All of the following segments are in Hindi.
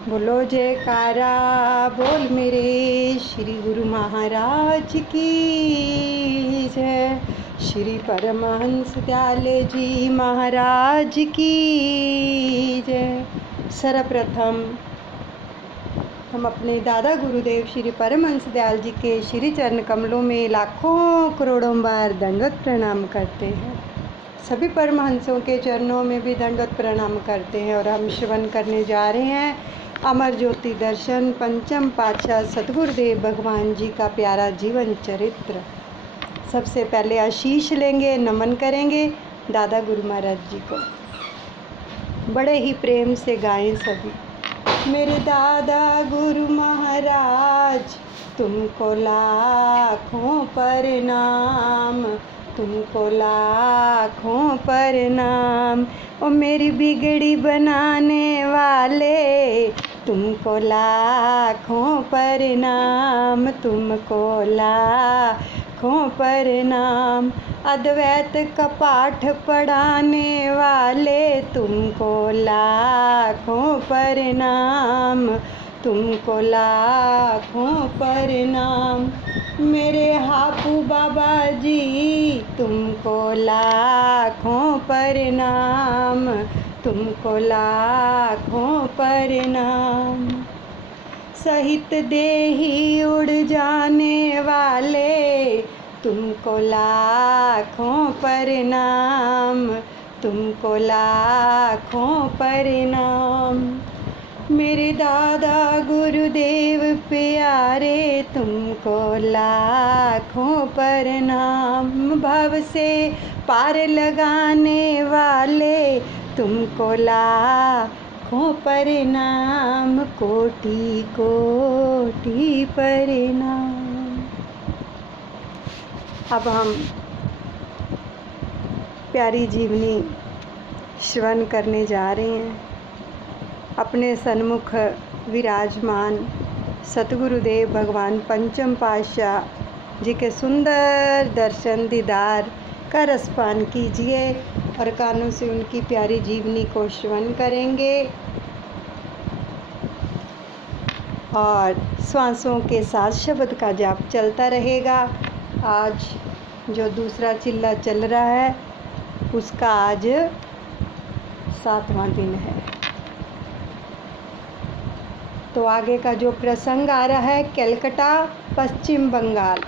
बोलो जयकारा बोल मेरे श्री गुरु महाराज की जय। श्री परमहंस दयाले जी महाराज की जय। सर्वप्रथम हम अपने दादा गुरुदेव श्री परमहंस दयाल जी के श्री चरण कमलों में लाखों करोड़ों बार दंडवत प्रणाम करते हैं। सभी परमहंसों के चरणों में भी दंडवत प्रणाम करते हैं। और हम श्रवण करने जा रहे हैं अमर ज्योति दर्शन पंचम पातशाह सतगुरुदेव भगवान जी का प्यारा जीवन चरित्र। सबसे पहले आशीष लेंगे, नमन करेंगे दादा गुरु महाराज जी को। बड़े ही प्रेम से गाएं सभी। मेरे दादा गुरु महाराज तुमको लाखों प्रणाम, तुमको लाखों प्रणाम। ओ मेरी बिगड़ी बनाने वाले तुमको लाखों प्रणाम, तुमको लाखों प्रणाम। अद्वैत का पाठ पढ़ाने वाले तुमको लाखों प्रणाम, तुमको लाखों प्रणाम। मेरे हापू बाबा जी तुमको लाखों प्रणाम, तुमको लाखों प्रणाम। सहित देही उड़ जाने वाले तुमको लाखों प्रणाम, तुमको लाखों प्रणाम। मेरे दादा गुरुदेव प्यारे तुमको लाखों प्रणाम। भव से पार लगाने वाले तुमको लाखों प्रणाम, कोटि कोटि प्रणाम। अब हम प्यारी जीवनी श्रवण करने जा रहे हैं। अपने सन्मुख विराजमान सतगुरुदेव भगवान पंचम पातशाह जी के सुंदर दर्शन दीदार का रसपान कीजिए और कानों से उनकी प्यारी जीवनी को श्रवण करेंगे और श्वासों के साथ शब्द का जाप चलता रहेगा। आज जो दूसरा चिल्ला चल रहा है उसका आज 7वां दिन है। तो आगे का जो प्रसंग आ रहा है कलकत्ता पश्चिम बंगाल।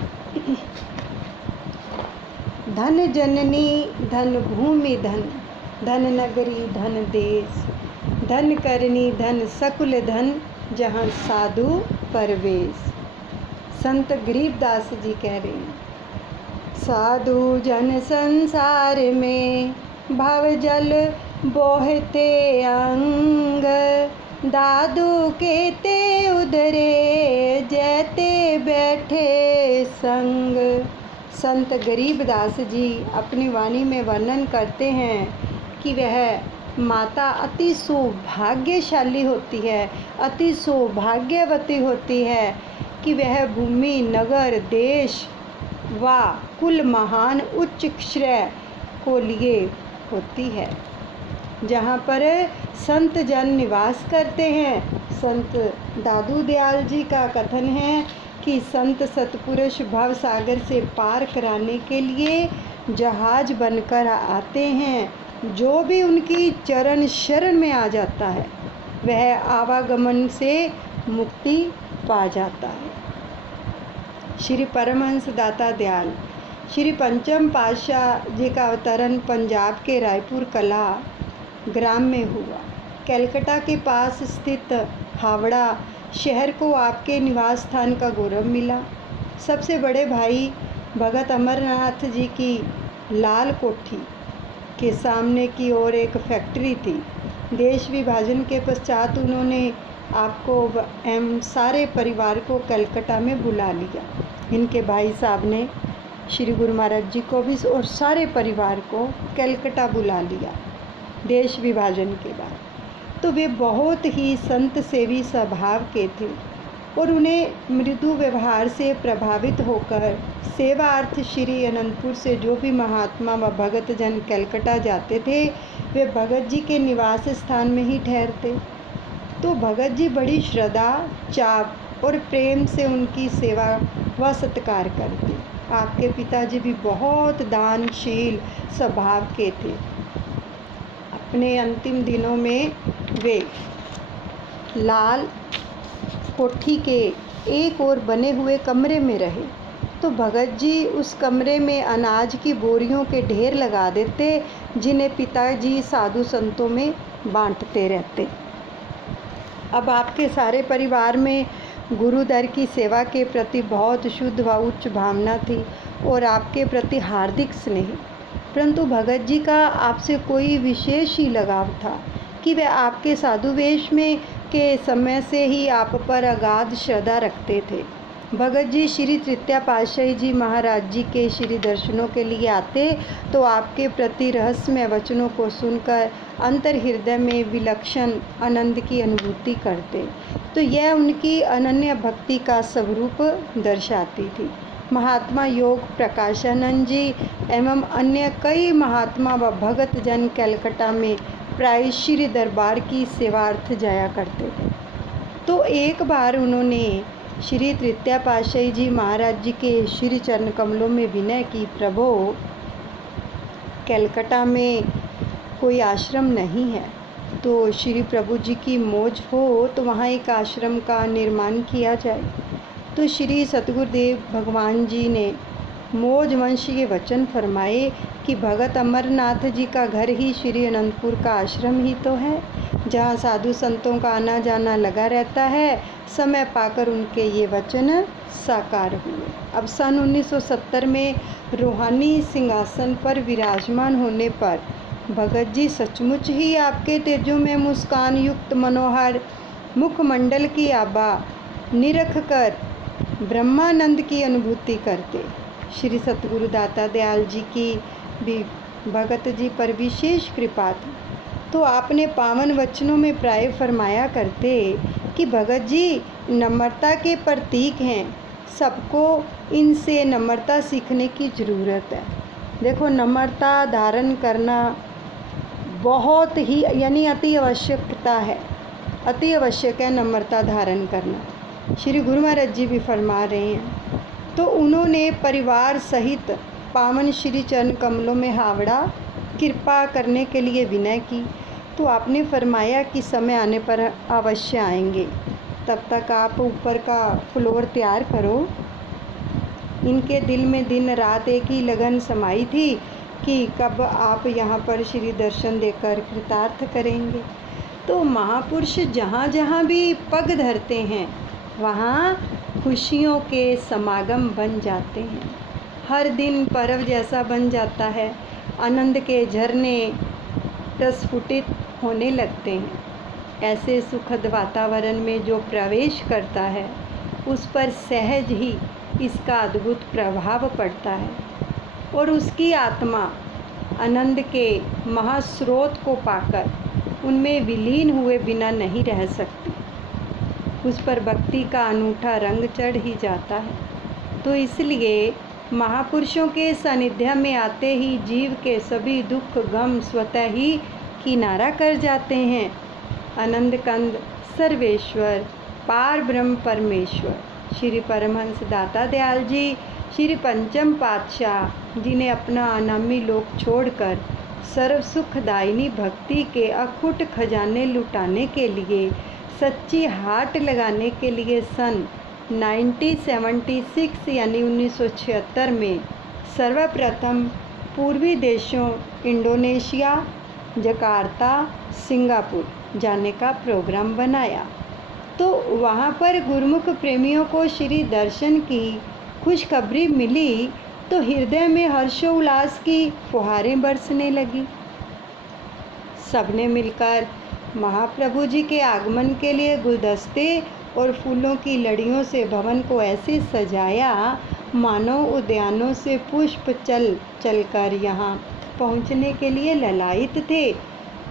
धन जननी धन भूमि धन, धन नगरी धन देश, धन करनी धन सकुल धन, जहाँ साधु परवेश। संत गरीबदास जी कह रहे हैं, साधु जन संसार में भव जल बोहते अंग, दादू के ते उदरे जैते बैठे संग। संत गरीबदास जी अपनी वाणी में वर्णन करते हैं कि वह माता अति सौभाग्यशाली होती है, अति सौभाग्यवती होती है कि वह भूमि नगर देश व कुल महान उच्च श्रेय को लिए होती है, जहाँ पर संत जन निवास करते हैं। संत दादू दयाल जी का कथन है कि संत सतपुरुष भव सागर से पार कराने के लिए जहाज बनकर आते हैं। जो भी उनकी चरण शरण में आ जाता है वह आवागमन से मुक्ति पा जाता है। श्री परमहंस दाता दयाल श्री पंचम पातशाह जी का अवतरण पंजाब के रायपुर कला ग्राम में हुआ। कलकत्ता के पास स्थित हावड़ा शहर को आपके निवास स्थान का गौरव मिला। सबसे बड़े भाई भगत अमरनाथ जी की लाल कोठी के सामने की ओर एक फैक्ट्री थी। देश विभाजन के पश्चात उन्होंने आपको एवं सारे परिवार को कलकत्ता में बुला लिया। इनके भाई साहब ने श्री गुरु महाराज जी को भी और सारे परिवार को कलकत्ता बुला लिया देश विभाजन के बाद। तो वे बहुत ही संत सेवी स्वभाव के थे और उन्हें मृदु व्यवहार से प्रभावित होकर सेवार्थ श्री अनंतपुर से जो भी महात्मा व भगत जन कलकत्ता जाते थे वे भगत जी के निवास स्थान में ही ठहरते। तो भगत जी बड़ी श्रद्धा, चाव और प्रेम से उनकी सेवा व सत्कार करते। आपके पिताजी भी बहुत दानशील स्वभाव के थे। अपने अंतिम दिनों में वे लाल कोठी के एक और बने हुए कमरे में रहे। तो भगत जी उस कमरे में अनाज की बोरियों के ढेर लगा देते, जिन्हें पिताजी साधु संतों में बांटते रहते। अब आपके सारे परिवार में गुरुदर की सेवा के प्रति बहुत शुद्ध व उच्च भावना थी और आपके प्रति हार्दिक स्नेह। परंतु भगत जी का आपसे कोई विशेष ही लगाव था कि वे आपके साधु वेश में के समय से ही आप पर अगाध श्रद्धा रखते थे। भगत जी श्री तृतीया पातशाही जी महाराज जी के श्री दर्शनों के लिए आते तो आपके प्रति रहस्यमय वचनों को सुनकर अंतर हृदय में विलक्षण आनंद की अनुभूति करते। तो यह उनकी अनन्य भक्ति का स्वरूप दर्शाती थी। महात्मा योग प्रकाशानंद जी एवं अन्य कई महात्मा व भगत जन कलकत्ता में प्राय श्री दरबार की सेवार्थ जाया करते थे। तो एक बार उन्होंने श्री तृतीया पातशाही जी महाराज जी के श्री चरण कमलों में विनय की, प्रभु कलकत्ता में कोई आश्रम नहीं है, तो श्री प्रभु जी की मौज हो तो वहाँ एक आश्रम का निर्माण किया जाए। तो श्री सतगुरुदेव भगवान जी ने मौज वंश ये वचन फरमाए कि भगत अमरनाथ जी का घर ही श्री अनंतपुर का आश्रम ही तो है, जहाँ साधु संतों का आना जाना लगा रहता है। समय पाकर उनके ये वचन साकार हुए। अब सन 1970 में रूहानी सिंहासन पर विराजमान होने पर भगत जी सचमुच ही आपके तेजों में मुस्कान युक्त मनोहर मुखमंडल की आभा निरख कर ब्रह्मानंद की अनुभूति करते। श्री सतगुरु दाता दयाल जी की भी भगत जी पर विशेष कृपा थी। तो आपने पावन वचनों में प्राय फरमाया करते कि भगत जी नम्रता के प्रतीक हैं, सबको इनसे नम्रता सीखने की ज़रूरत है। देखो, नम्रता धारण करना बहुत ही यानी अति आवश्यकता है, अति आवश्यक है नम्रता धारण करना। श्री गुरु महाराज जी भी फरमा रहे हैं। तो उन्होंने परिवार सहित पावन श्री चरण कमलों में हावड़ा कृपा करने के लिए विनय की। तो आपने फरमाया कि समय आने पर अवश्य आएंगे, तब तक आप ऊपर का फ्लोर तैयार करो। इनके दिल में दिन रात एक ही लगन समाई थी कि कब आप यहाँ पर श्री दर्शन देकर कृतार्थ करेंगे। तो महापुरुष जहाँ जहाँ भी पग धरते हैं वहाँ खुशियों के समागम बन जाते हैं। हर दिन पर्व जैसा बन जाता है, आनंद के झरने प्रस्फुटित होने लगते हैं। ऐसे सुखद वातावरण में जो प्रवेश करता है उस पर सहज ही इसका अद्भुत प्रभाव पड़ता है और उसकी आत्मा आनंद के महास्रोत को पाकर उनमें विलीन हुए बिना नहीं रह सकती। उस पर भक्ति का अनूठा रंग चढ़ ही जाता है। तो इसलिए महापुरुषों के सानिध्य में आते ही जीव के सभी दुख गम स्वतः ही किनारा कर जाते हैं। आनंद कंद सर्वेश्वर पार ब्रह्म परमेश्वर श्री परमहंस दाता दयाल जी श्री पंचम पातशाह जिन्हें अपना अनामी लोक छोड़कर सर्व सुखदायिनी भक्ति के अखुट खजाने लुटाने के लिए सच्ची हाट लगाने के लिए सन 1976 यानी 1976 में सर्वप्रथम पूर्वी देशों इंडोनेशिया, जकार्ता, सिंगापुर जाने का प्रोग्राम बनाया। तो वहाँ पर गुरुमुख प्रेमियों को श्री दर्शन की खुशखबरी मिली तो हृदय में हर्षोल्लास की फुहारें बरसने लगी। सबने मिलकर महाप्रभु जी के आगमन के लिए गुलदस्ते और फूलों की लड़ियों से भवन को ऐसे सजाया मानो उद्यानों से पुष्प चल चलकर यहाँ पहुँचने के लिए ललायित थे।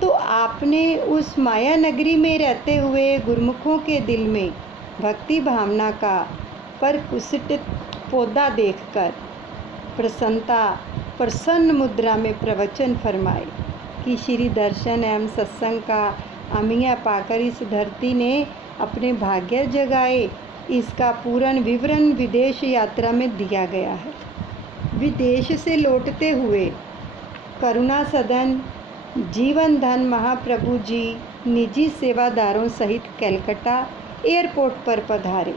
तो आपने उस माया नगरी में रहते हुए गुरुमुखों के दिल में भक्ति भावना का परकुष्ठित पौधा देखकर प्रसन्न मुद्रा में प्रवचन फरमाए कि श्री दर्शन एवं सत्संग का अमिया पाकर इस धरती ने अपने भाग्य जगाए, इसका पूर्ण विवरण विदेश यात्रा में दिया गया है। विदेश से लौटते हुए करुणा सदन जीवन धन महाप्रभु जी निजी सेवादारों सहित कलकत्ता एयरपोर्ट पर पधारे।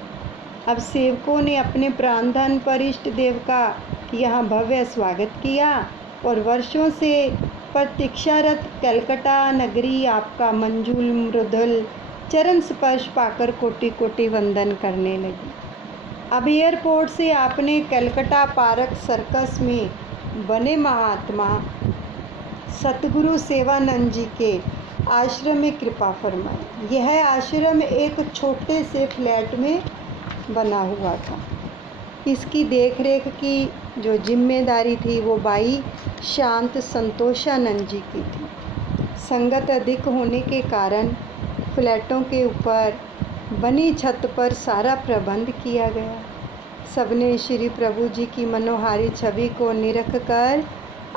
अब सेवकों ने अपने प्राणधन पर इष्ट देव का यहाँ भव्य स्वागत किया और वर्षों से प्रतीक्षारत कलकत्ता नगरी आपका मंजूल मृदुल चरण स्पर्श पाकर कोटि कोटि वंदन करने लगी। अब एयरपोर्ट से आपने कलकत्ता पार्क सर्कस में बने महात्मा सतगुरु सेवानंद जी के आश्रम में कृपा फरमाई। यह आश्रम एक छोटे से फ्लैट में बना हुआ था। इसकी देखरेख की जो जिम्मेदारी थी वो बाई शांत संतोषानंद जी की थी। संगत अधिक होने के कारण फ्लैटों के ऊपर बनी छत पर सारा प्रबंध किया गया। सबने श्री प्रभु जी की मनोहारी छवि को निरख कर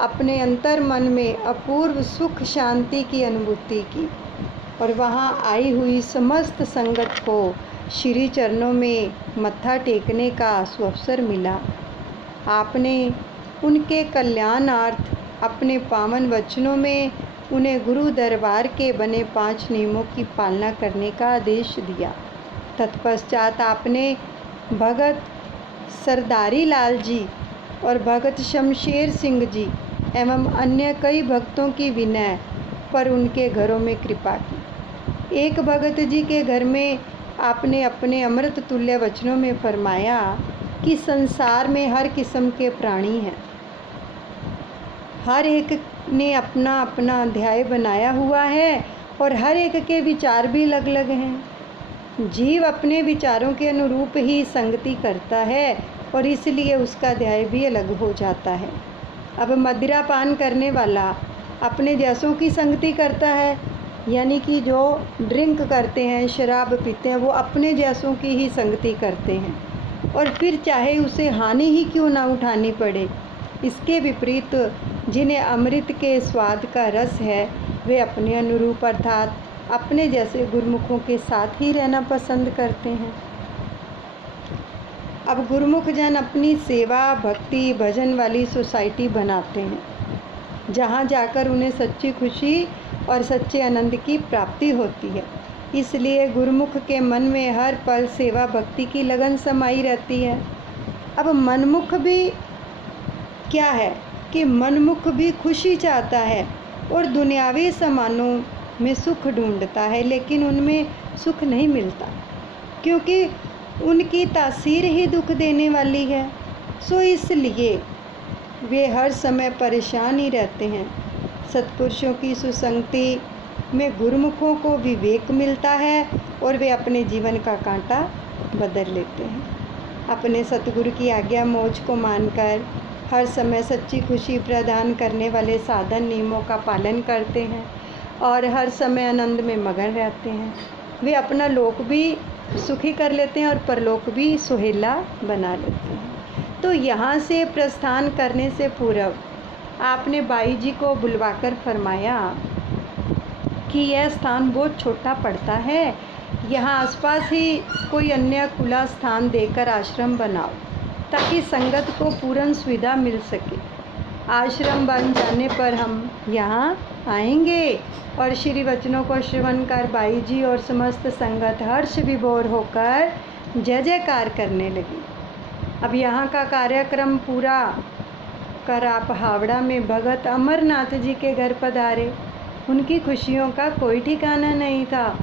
अपने अंतर मन में अपूर्व सुख शांति की अनुभूति की और वहाँ आई हुई समस्त संगत को श्री चरणों में मत्था टेकने का सुअवसर मिला। आपने उनके कल्याणार्थ अपने पावन वचनों में उन्हें गुरु दरबार के बने 5 नियमों की पालना करने का आदेश दिया। तत्पश्चात आपने भगत सरदारी लाल जी और भगत शमशेर सिंह जी एवं अन्य कई भक्तों की विनय पर उनके घरों में कृपा की। एक भगत जी के घर में आपने अपने अमृत तुल्य वचनों में फरमाया कि संसार में हर किस्म के प्राणी हैं, हर एक ने अपना अपना अध्याय बनाया हुआ है और हर एक के विचार भी अलग अलग हैं। जीव अपने विचारों के अनुरूप ही संगति करता है और इसलिए उसका अध्याय भी अलग हो जाता है। अब मदिरा पान करने वाला अपने जैसों की संगति करता है, यानी कि जो ड्रिंक करते हैं, शराब पीते हैं, वो अपने जैसों की ही संगति करते हैं और फिर चाहे उसे हानि ही क्यों ना उठानी पड़े। इसके विपरीत जिन्हें अमृत के स्वाद का रस है वे अपने अनुरूप अर्थात अपने जैसे गुरुमुखों के साथ ही रहना पसंद करते हैं। अब गुरुमुख जन अपनी सेवा भक्ति भजन वाली सोसाइटी बनाते हैं, जहाँ जाकर उन्हें सच्ची खुशी और सच्चे आनंद की प्राप्ति होती है। इसलिए गुरुमुख के मन में हर पल सेवा भक्ति की लगन समाई रहती है। अब मनमुख भी क्या है कि मनमुख भी खुशी चाहता है और दुनियावी सामानों में सुख ढूंढता है, लेकिन उनमें सुख नहीं मिलता क्योंकि उनकी तासीर ही दुख देने वाली है। सो इसलिए वे हर समय परेशान ही रहते हैं। सत्पुरुषों की सुसंगति में गुरुमुखों को विवेक मिलता है और वे अपने जीवन का कांटा बदल लेते हैं। अपने सतगुरु की आज्ञा मौज को मानकर हर समय सच्ची खुशी प्रदान करने वाले साधन नियमों का पालन करते हैं और हर समय आनंद में मगन रहते हैं। वे अपना लोक भी सुखी कर लेते हैं और परलोक भी सुहेला बना लेते हैं। तो यहाँ से प्रस्थान करने से पूर्व आपने बाई जी को बुलवाकर फरमाया कि यह स्थान बहुत छोटा पड़ता है, यहाँ आसपास ही कोई अन्य खुला स्थान देकर आश्रम बनाओ ताकि संगत को पूर्ण सुविधा मिल सके। आश्रम बन जाने पर हम यहाँ आएंगे। और श्री वचनों को श्रवण कर बाई जी और समस्त संगत हर्ष विभोर होकर जय जयकार करने लगी। अब यहाँ का कार्यक्रम पूरा कर आप हावड़ा में भगत अमरनाथ जी के घर पधारे। उनकी खुशियों का कोई ठिकाना नहीं था।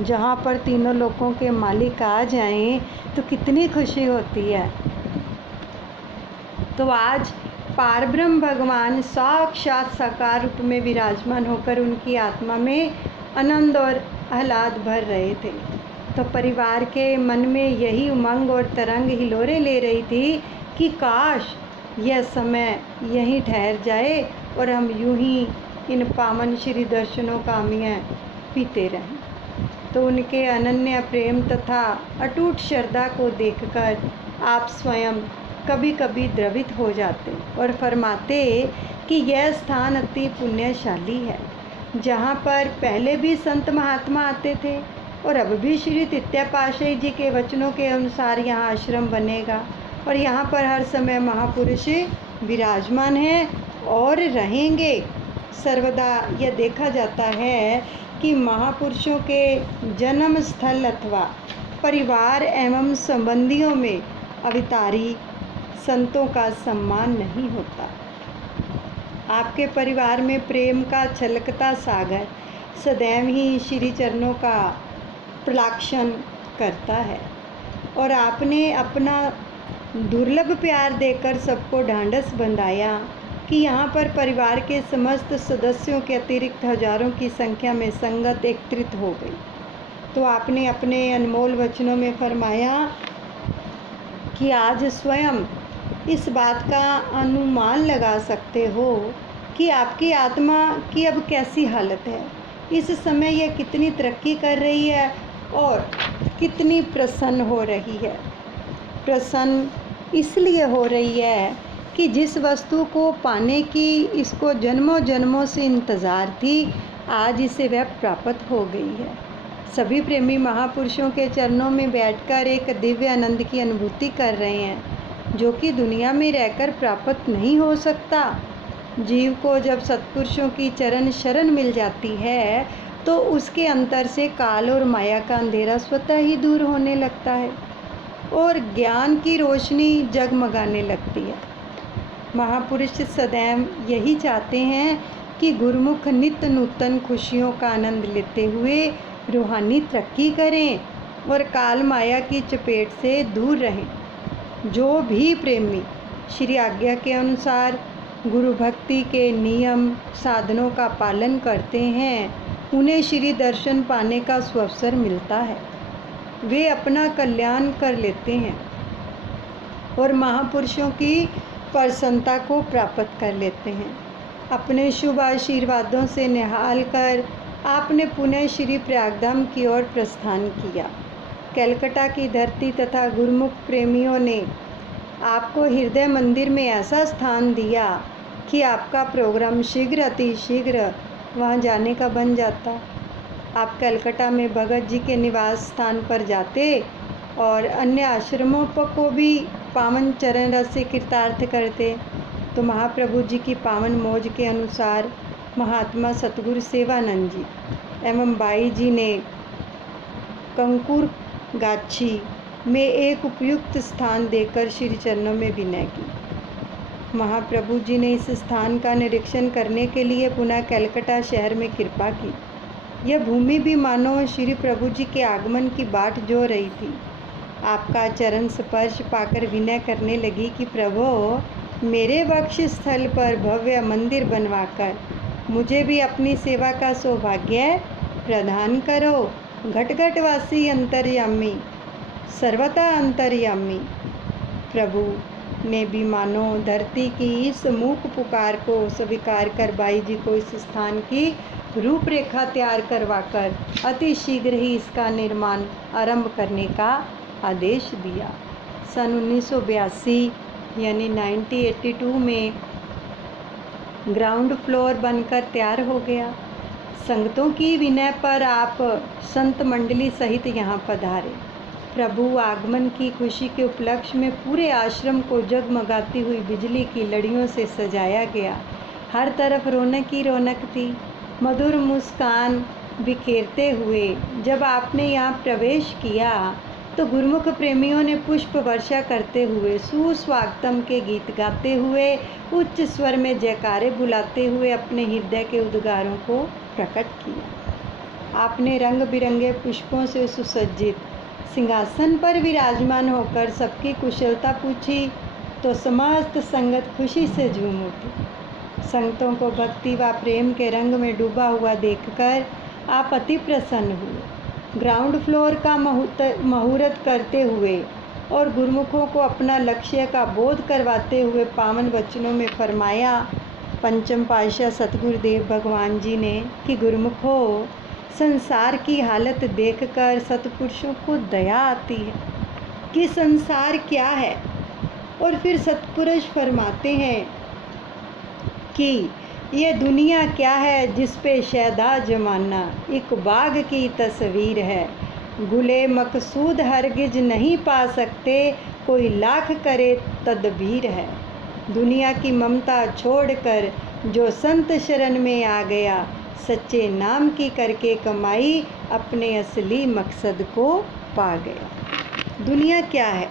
जहाँ पर तीनों लोगों के मालिक आ जाएं तो कितनी खुशी होती है। तो आज पारब्रह्म भगवान साक्षात साकार रूप में विराजमान होकर उनकी आत्मा में आनंद और आह्लाद भर रहे थे। तो परिवार के मन में यही उमंग और तरंग हिलोरे ले रही थी कि काश यह समय यहीं ठहर जाए और हम यूं ही इन पावन श्री दर्शनों का अमृत पीते रहें। तो उनके अनन्य प्रेम तथा अटूट श्रद्धा को देखकर आप स्वयं कभी कभी द्रवित हो जाते और फरमाते कि यह स्थान अति पुण्यशाली है। जहाँ पर पहले भी संत महात्मा आते थे और अब भी श्री तृतीया पातशाही जी के वचनों के अनुसार यहाँ आश्रम बनेगा और यहाँ पर हर समय महापुरुष विराजमान हैं और रहेंगे सर्वदा। यह देखा जाता है कि महापुरुषों के जन्म स्थल अथवा परिवार एवं संबंधियों में अवतारी संतों का सम्मान नहीं होता। आपके परिवार में प्रेम का छलकता सागर सदैव ही श्री चरणों का प्रलाक्षण करता है और आपने अपना दुर्लभ प्यार देकर सबको ढांढस बंधाया कि यहाँ पर परिवार के समस्त सदस्यों के अतिरिक्त हजारों की संख्या में संगत एकत्रित हो गई। तो आपने अपने अनमोल वचनों में फरमाया कि आज स्वयं इस बात का अनुमान लगा सकते हो कि आपकी आत्मा की अब कैसी हालत है। इस समय यह कितनी तरक्की कर रही है और कितनी प्रसन्न हो रही है। प्रसन्न इसलिए हो रही है कि जिस वस्तु को पाने की इसको जन्मों जन्मों से इंतज़ार थी, आज इसे वह प्राप्त हो गई है। सभी प्रेमी महापुरुषों के चरणों में बैठकर एक दिव्य आनंद की अनुभूति कर रहे हैं, जो कि दुनिया में रहकर प्राप्त नहीं हो सकता। जीव को जब सत्पुरुषों की चरण शरण मिल जाती है तो उसके अंतर से काल और माया का अंधेरा स्वतः ही दूर होने लगता है और ज्ञान की रोशनी जगमगाने लगती है। महापुरुष सदैव यही चाहते हैं कि गुरुमुख नित्य नूतन खुशियों का आनंद लेते हुए रूहानी तरक्की करें और काल माया की चपेट से दूर रहें। जो भी प्रेमी श्री आज्ञा के अनुसार गुरु भक्ति के नियम साधनों का पालन करते हैं, उन्हें श्री दर्शन पाने का सुअवसर मिलता है। वे अपना कल्याण कर लेते हैं और महापुरुषों की प्रसन्नता को प्राप्त कर लेते हैं। अपने शुभ आशीर्वादों से निहाल कर आपने पुनः श्री प्रयागधाम की ओर प्रस्थान किया। कलकत्ता की धरती तथा गुरुमुख प्रेमियों ने आपको हृदय मंदिर में ऐसा स्थान दिया कि आपका प्रोग्राम शीघ्र अति शीघ्र वहाँ जाने का बन जाता। आप कलकत्ता में भगत जी के निवास स्थान पर जाते और अन्य आश्रमों पर को भी पावन चरण रस से कृतार्थ करते। तो महाप्रभु जी की पावन मौज के अनुसार महात्मा सतगुरु सेवानंद जी एवं बाई जी ने कंकुर गाछी में एक उपयुक्त स्थान देकर श्री चरणों में विनय की। महाप्रभु जी ने इस स्थान का निरीक्षण करने के लिए पुनः कलकत्ता शहर में कृपा की। यह भूमि भी मानो श्री प्रभु जी के आगमन की बाट जो रही थी। आपका चरण स्पर्श पाकर विनय करने लगी कि प्रभु, मेरे वक्ष स्थल पर भव्य मंदिर बनवाकर मुझे भी अपनी सेवा का सौभाग्य प्रदान करो। घट घट वासी अंतर्यामी, सर्वथा अंतर्यामी। प्रभु ने भी मानो धरती की इस मूक पुकार को स्वीकार कर बाई जी को इस स्थान की रूपरेखा तैयार करवाकर अति शीघ्र ही इसका निर्माण आरंभ करने का आदेश दिया। सन 1982 यानी 1982 में ग्राउंड फ्लोर बनकर तैयार हो गया। संगतों की विनय पर आप संत मंडली सहित यहाँ पधारे। प्रभु आगमन की खुशी के उपलक्ष्य में पूरे आश्रम को जगमगाती हुई बिजली की लड़ियों से सजाया गया। हर तरफ रौनक ही रौनक थी। मधुर मुस्कान बिखेरते हुए जब आपने यहाँ प्रवेश किया तो गुरुमुख प्रेमियों ने पुष्प वर्षा करते हुए सुस्वागतम के गीत गाते हुए उच्च स्वर में जयकारे बुलाते हुए अपने हृदय के उद्गारों को प्रकट किया। आपने रंग बिरंगे पुष्पों से सुसज्जित सिंहासन पर विराजमान होकर सबकी कुशलता पूछी तो समस्त संगत खुशी से झूम उठी। संगतों को भक्ति व प्रेम के रंग में डूबा हुआ देखकर आप अति प्रसन्न हुए। ग्राउंड फ्लोर का मुहूर्त करते हुए और गुरुमुखों को अपना लक्ष्य का बोध करवाते हुए पावन वचनों में फरमाया पंचम पातशाह सतगुरुदेव भगवान जी ने कि गुरुमुखों, संसार की हालत देखकर सतपुरुषों को दया आती है कि संसार क्या है। और फिर सतपुरुष फरमाते हैं कि ये दुनिया क्या है जिस पे शैदा जमाना, एक बाग की तस्वीर है। गुले मकसूद हरगिज नहीं पा सकते, कोई लाख करे तदबीर है। दुनिया की ममता छोड़कर जो संत शरण में आ गया, सच्चे नाम की करके कमाई, अपने असली मकसद को पा गया। दुनिया क्या है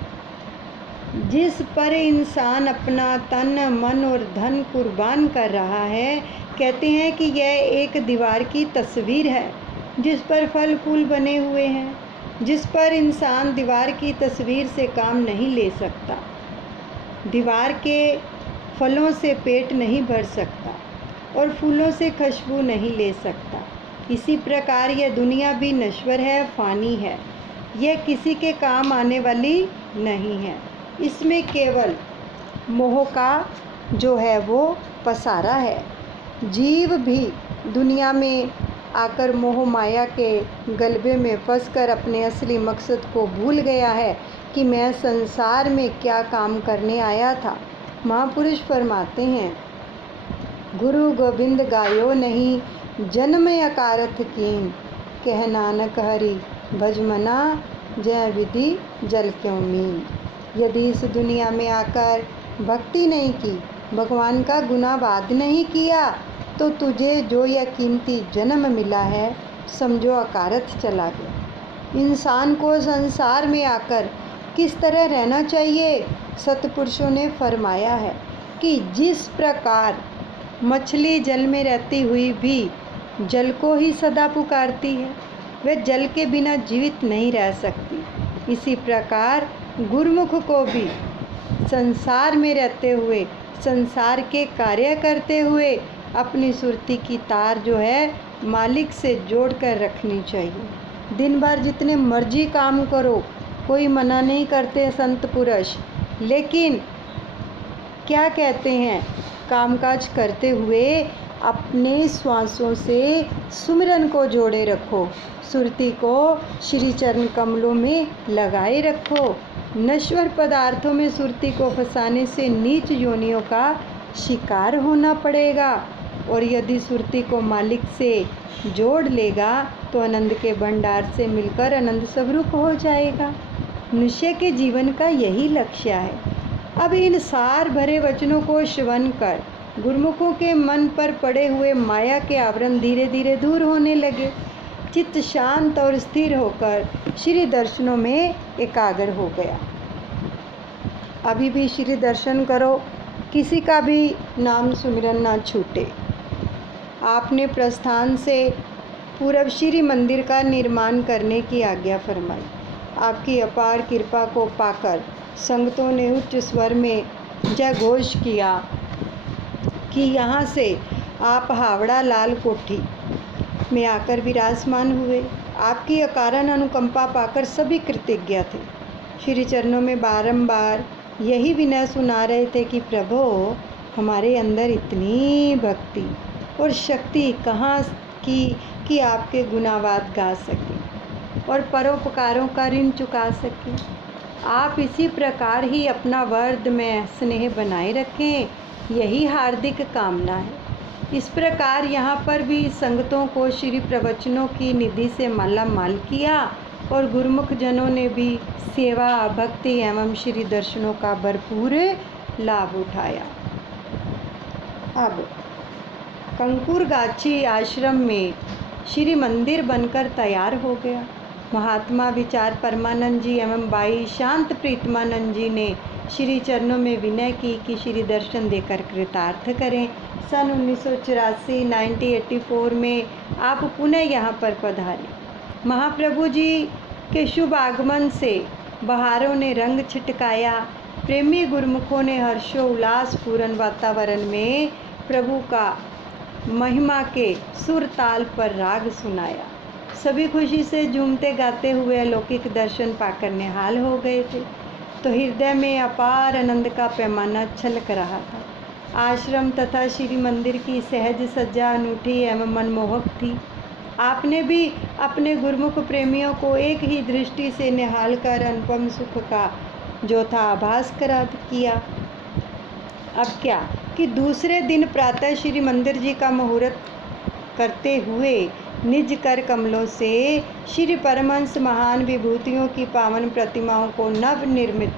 जिस पर इंसान अपना तन मन और धन कुर्बान कर रहा है। कहते हैं कि यह एक दीवार की तस्वीर है जिस पर फल फूल बने हुए हैं, जिस पर इंसान दीवार की तस्वीर से काम नहीं ले सकता, दीवार के फलों से पेट नहीं भर सकता और फूलों से खुशबू नहीं ले सकता। इसी प्रकार यह दुनिया भी नश्वर है, फ़ानी है। यह किसी के काम आने वाली नहीं है। इसमें केवल मोह का जो है वो पसारा है। जीव भी दुनिया में आकर मोह माया के गलबे में फंसकर अपने असली मकसद को भूल गया है कि मैं संसार में क्या काम करने आया था। महापुरुष फरमाते हैं, गुरु गोविंद गायो नहीं, जन्म अकारथ कीन, कह नानक हरि भज मना, जय विधि जल क्यों मीन। यदि इस दुनिया में आकर भक्ति नहीं की, भगवान का गुनावाद नहीं किया, तो तुझे जो यह कीमती जन्म मिला है, समझो अकारथ चला गया। इंसान को संसार में आकर किस तरह रहना चाहिए, सतपुरुषों ने फरमाया है कि जिस प्रकार मछली जल में रहती हुई भी जल को ही सदा पुकारती है, वह जल के बिना जीवित नहीं रह सकती। इसी प्रकार गुरुमुख को भी संसार में रहते हुए, संसार के कार्य करते हुए अपनी सुरती की तार जो है मालिक से जोड़ कर रखनी चाहिए। दिन भर जितने मर्जी काम करो, कोई मना नहीं करते संत पुरुष, लेकिन क्या कहते हैं, कामकाज करते हुए अपने श्वासों से सुमिरन को जोड़े रखो, सुरती को श्री चरण कमलों में लगाए रखो। नश्वर पदार्थों में सुरती को फंसाने से नीच योनियों का शिकार होना पड़ेगा, और यदि सुरती को मालिक से जोड़ लेगा तो आनंद के भंडार से मिलकर आनंद स्वरूप हो जाएगा। मनुष्य के जीवन का यही लक्ष्य है। अब इन सार भरे वचनों को श्रवण कर गुरुमुखों के मन पर पड़े हुए माया के आवरण धीरे धीरे दूर होने लगे। चित्त शांत और स्थिर होकर श्री दर्शनों में एकाग्र हो गया। अभी भी श्री दर्शन करो, किसी का भी नाम सुमिरन ना छूटे। आपने प्रस्थान से पूर्व श्री मंदिर का निर्माण करने की आज्ञा फरमाई। आपकी अपार कृपा को पाकर संगतों ने उच्च स्वर में जय घोष किया कि यहाँ से आप हावड़ा लाल कोठी में आकर विराजमान हुए। आपकी अकारण अनुकंपा पाकर सभी कृतज्ञ थे। श्री चरणों में बारंबार यही विनय सुना रहे थे कि प्रभु, हमारे अंदर इतनी भक्ति और शक्ति कहाँ की कि आपके गुणावाद गा सकें और परोपकारों का ऋण चुका सकें। आप इसी प्रकार ही अपना वर्द में स्नेह बनाए रखें, यही हार्दिक कामना है। इस प्रकार यहाँ पर भी संगतों को श्री प्रवचनों की निधि से माला माल किया और गुरुमुख जनों ने भी सेवा, भक्ति एवं श्री दर्शनों का भरपूर लाभ उठाया। अब कंकुरगाछी आश्रम में श्री मंदिर बनकर तैयार हो गया। महात्मा विचार परमानंद जी एवं बाई शांत प्रीतमानंद जी ने श्री चरणों में विनय की कि श्री दर्शन देकर कृतार्थ करें। सन 1984 में आप पुनः यहाँ पर पधारे। महाप्रभु जी के शुभ आगमन से बहारों ने रंग छिटकाया। प्रेमी गुरुमुखों ने हर्षोल्लास पूर्ण वातावरण में प्रभु का महिमा के सुर ताल पर राग सुनाया। सभी खुशी से झूमते गाते हुए अलौकिक दर्शन पाकर निहाल हो गए थे, तो हृदय में अपार आनंद का पैमाना छलक रहा था। आश्रम तथा श्री मंदिर की सहज सज्जा अनूठी एवं मनमोहक थी। आपने भी अपने गुरुमुख प्रेमियों को एक ही दृष्टि से निहाल कर अनुपम सुख का जो था आभास करा किया। अब क्या कि दूसरे दिन प्रातः श्री मंदिर जी का मुहूर्त करते हुए निज कर कमलों से श्री परमहंस महान विभूतियों की पावन प्रतिमाओं को नव निर्मित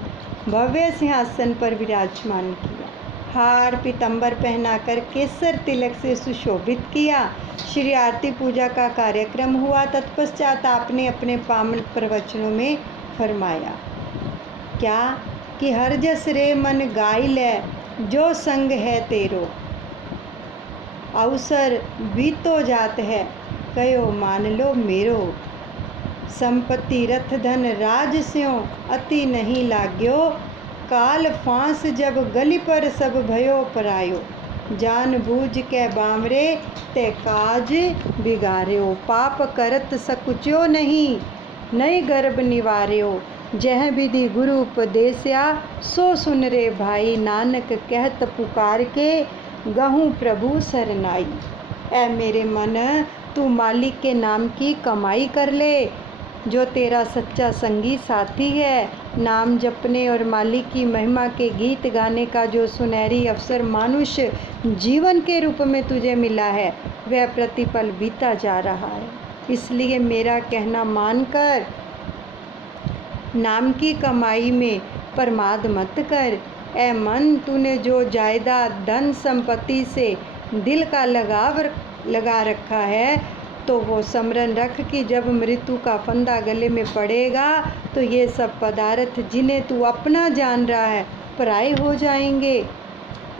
भव्य सिंहासन पर विराजमान किया। हार पीताम्बर पहनाकर केसर तिलक से सुशोभित किया। श्री आरती पूजा का कार्यक्रम हुआ। तत्पश्चात आपने अपने पावन प्रवचनों में फरमाया क्या कि हर जस रे मन गाई ले जो संग है तेरो, अवसर बीतो जात है कयो मान लो मेरो, संपत्ति रथ धन राज स्यों अति नहीं लाग्यो, काल फांस जब गली पर सब भयो परायो, जान बूझ के बामरे ते काज बिगाड़्यो, पाप करत सकुच्यो नहीं नई गर्भ निवार्यो, जह विधि गुरु उपदेस्या सो सुन रे भाई, नानक कहत पुकार के गहूँ प्रभु सरनाई। ऐ मेरे मन तू मालिक के नाम की कमाई कर ले, जो तेरा सच्चा संगी साथी है। नाम जपने और मालिक की महिमा के गीत गाने का जो सुनहरी अवसर मानुष्य जीवन के रूप में तुझे मिला है वह प्रतिपल बीता जा रहा है। इसलिए मेरा कहना मानकर नाम की कमाई में प्रमाद मत कर। ऐ मन, तूने जो जायदाद धन संपत्ति से दिल का लगाव लगा रखा है तो वो स्मरण रख कि जब मृत्यु का फंदा गले में पड़ेगा तो ये सब पदार्थ जिन्हें तू अपना जान रहा है पराये हो जाएंगे।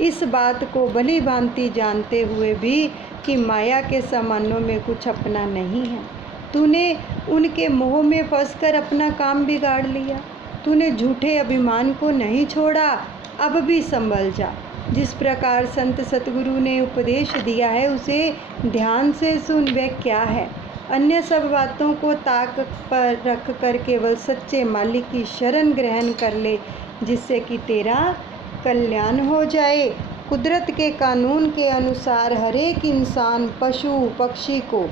इस बात को भली भांति जानते हुए भी कि माया के सामानों में कुछ अपना नहीं है, तूने उनके मोह में फंसकर अपना काम बिगाड़ लिया। तूने झूठे अभिमान को नहीं छोड़ा, अब भी संभल जा। जिस प्रकार संत सतगुरु ने उपदेश दिया है उसे ध्यान से सुन, वह क्या है। अन्य सब बातों को ताक पर रख कर केवल सच्चे मालिक की शरण ग्रहण कर ले, जिससे कि तेरा कल्याण हो जाए। कुदरत के कानून के अनुसार हर एक इंसान पशु पक्षी को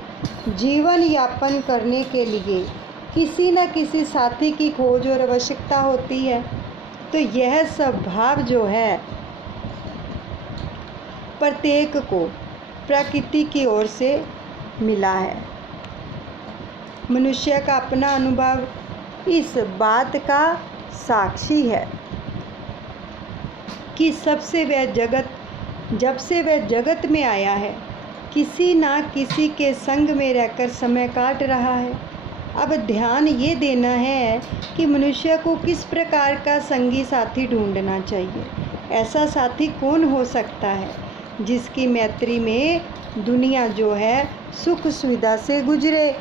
जीवन यापन करने के लिए किसी न किसी साथी की खोज और आवश्यकता होती है। तो यह सब भाव जो है प्रत्येक को प्रकृति की ओर से मिला है। मनुष्य का अपना अनुभव इस बात का साक्षी है कि जब से वह जगत में आया है किसी ना किसी के संग में रहकर समय काट रहा है। अब ध्यान ये देना है कि मनुष्य को किस प्रकार का संगी साथी ढूंढना चाहिए। ऐसा साथी कौन हो सकता है जिसकी मैत्री में दुनिया जो है सुख सुविधा से गुजरे।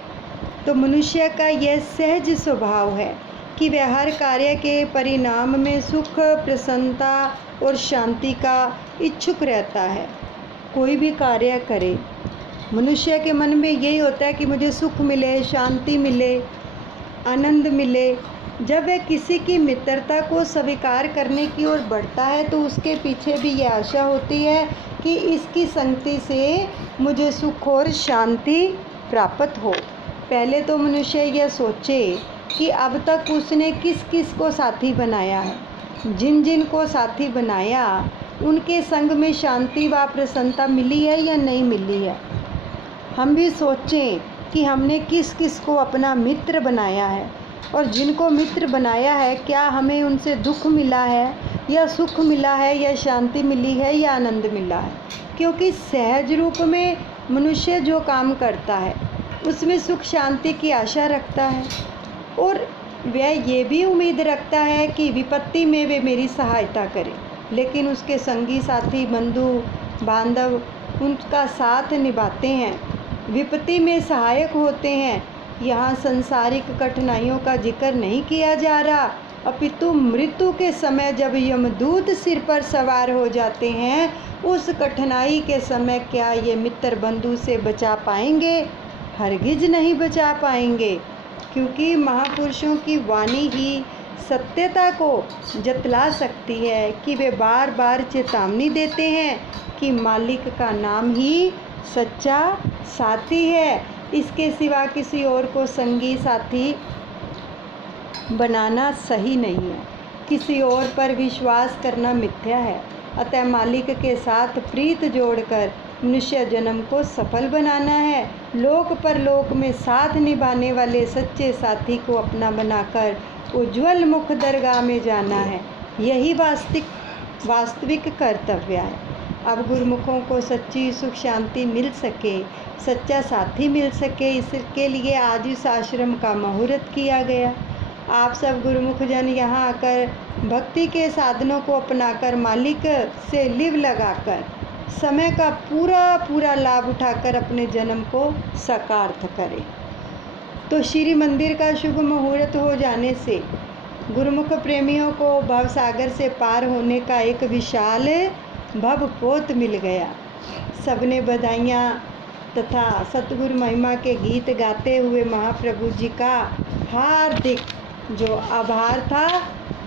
तो मनुष्य का यह सहज स्वभाव है कि वह हर कार्य के परिणाम में सुख प्रसन्नता और शांति का इच्छुक रहता है। कोई भी कार्य करे मनुष्य के मन में यही होता है कि मुझे सुख मिले, शांति मिले, आनंद मिले। जब वह किसी की मित्रता को स्वीकार करने की ओर बढ़ता है तो उसके पीछे भी यह आशा होती है कि इसकी संगति से मुझे सुख और शांति प्राप्त हो। पहले तो मनुष्य यह सोचे कि अब तक उसने किस किस को साथी बनाया है, जिन जिन को साथी बनाया उनके संग में शांति व प्रसन्नता मिली है या नहीं मिली है। हम भी सोचें कि हमने किस किस को अपना मित्र बनाया है और जिनको मित्र बनाया है क्या हमें उनसे दुख मिला है या सुख मिला है या शांति मिली है या आनंद मिला है। क्योंकि सहज रूप में मनुष्य जो काम करता है उसमें सुख शांति की आशा रखता है और वह ये भी उम्मीद रखता है कि विपत्ति में वे मेरी सहायता करें। लेकिन उसके संगी साथी बंधु बांधव उनका साथ निभाते हैं, विपत्ति में सहायक होते हैं। यहाँ संसारिक कठिनाइयों का जिक्र नहीं किया जा रहा, अपितु मृत्यु के समय जब यमदूत सिर पर सवार हो जाते हैं उस कठिनाई के समय क्या ये मित्र बंधु से बचा पाएंगे? हरगिज नहीं बचा पाएंगे, क्योंकि महापुरुषों की वाणी ही सत्यता को जतला सकती है कि वे बार बार चेतावनी देते हैं कि मालिक का नाम ही सच्चा साथी है। इसके सिवा किसी और को संगी साथी बनाना सही नहीं है। किसी और पर विश्वास करना मिथ्या है। अतः मालिक के साथ प्रीत जोड़कर मनुष्य जन्म को सफल बनाना है। लोक परलोक में साथ निभाने वाले सच्चे साथी को अपना बनाकर उज्ज्वल मुख दरगाह में जाना है। यही वास्तविक कर्तव्य है। अब गुरुमुखों को सच्ची सुख शांति मिल सके, सच्चा साथी मिल सके, इसके लिए आज इस आश्रम का मुहूर्त किया गया। आप सब गुरुमुख जन यहाँ आकर भक्ति के साधनों को अपनाकर मालिक से लिव लगाकर समय का पूरा लाभ उठाकर अपने जन्म को साकार करें। तो श्री मंदिर का शुभ मुहूर्त हो जाने से गुरुमुख प्रेमियों को भवसागर से पार होने का एक विशाल भवपोत मिल गया। सबने बधाइयाँ तथा सतगुरु महिमा के गीत गाते हुए महाप्रभु जी का हार्दिक जो आभार था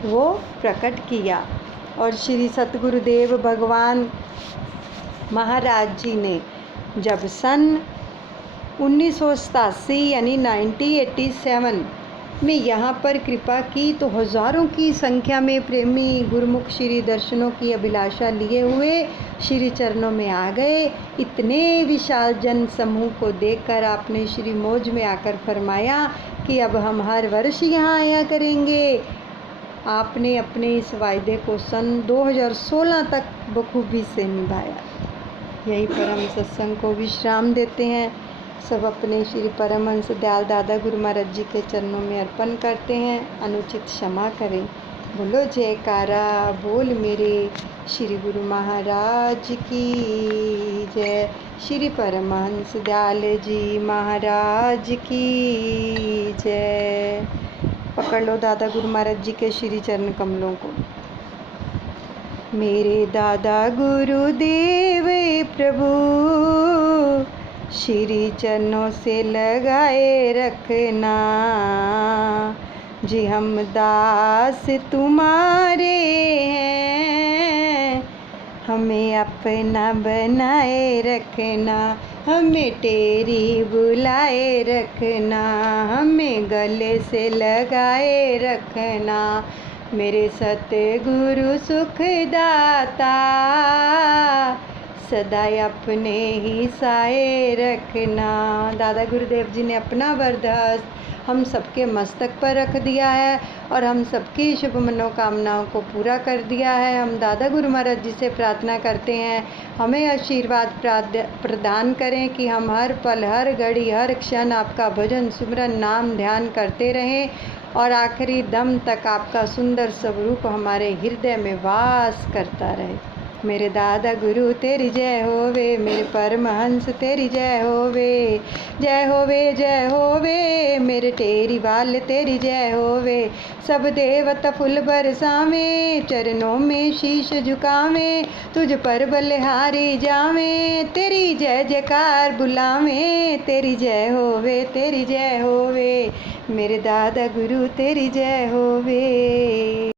वो प्रकट किया। और श्री सतगुरुदेव भगवान महाराज जी ने जब सन 1987 यानी 1987 में यहाँ पर कृपा की तो हज़ारों की संख्या में प्रेमी गुरुमुख श्री दर्शनों की अभिलाषा लिए हुए श्री चरणों में आ गए। इतने विशाल जन समूह को देखकर आपने श्री मौज में आकर फरमाया कि अब हम हर वर्ष यहाँ आया करेंगे। आपने अपने इस वायदे को सन 2016 तक बखूबी से निभाया। यही परम सत्संग को विश्राम देते हैं। सब अपने श्री परमहंस दयाल दादा गुरु महाराज जी के चरणों में अर्पण करते हैं। अनुचित क्षमा करें। बोलो जयकारा बोल मेरे श्री गुरु महाराज की जय। श्री परमहंस दयाल जी महाराज की जय। पकड़ लो दादा गुरु महाराज जी के श्री चरण कमलों को। मेरे दादा गुरुदेव प्रभु श्री चरणों से लगाए रखना जी, हम दास तुम्हारे हैं, हमें अपना बनाए रखना, हमें तेरी बुलाए रखना, हमें गले से लगाए रखना। मेरे सतगुरु सुखदाता सदा अपने ही साए रखना। दादा गुरुदेव जी ने अपना वरदान हम सबके मस्तक पर रख दिया है और हम सबकी शुभ मनोकामनाओं को पूरा कर दिया है। हम दादा गुरु महाराज जी से प्रार्थना करते हैं हमें आशीर्वाद प्रदान करें कि हम हर पल हर घड़ी हर क्षण आपका भजन सुमरन नाम ध्यान करते रहें और आखिरी दम तक आपका सुंदर स्वरूप हमारे हृदय में वास करता रहे। मेरे दादा गुरु तेरी जय होवे, मेरे परमहंस तेरी जय होवे, जय होवे जय होवे, मेरे टेरी वाल तेरी जय होवे। सब देवता फूल बरसावें, चरणों में शीश झुकावें, तुझ पर बलिहारी जावें, तेरी जय जयकार बुलावें, तेरी जय होवे तेरी जय होवे, मेरे दादा गुरु तेरी जय होवे।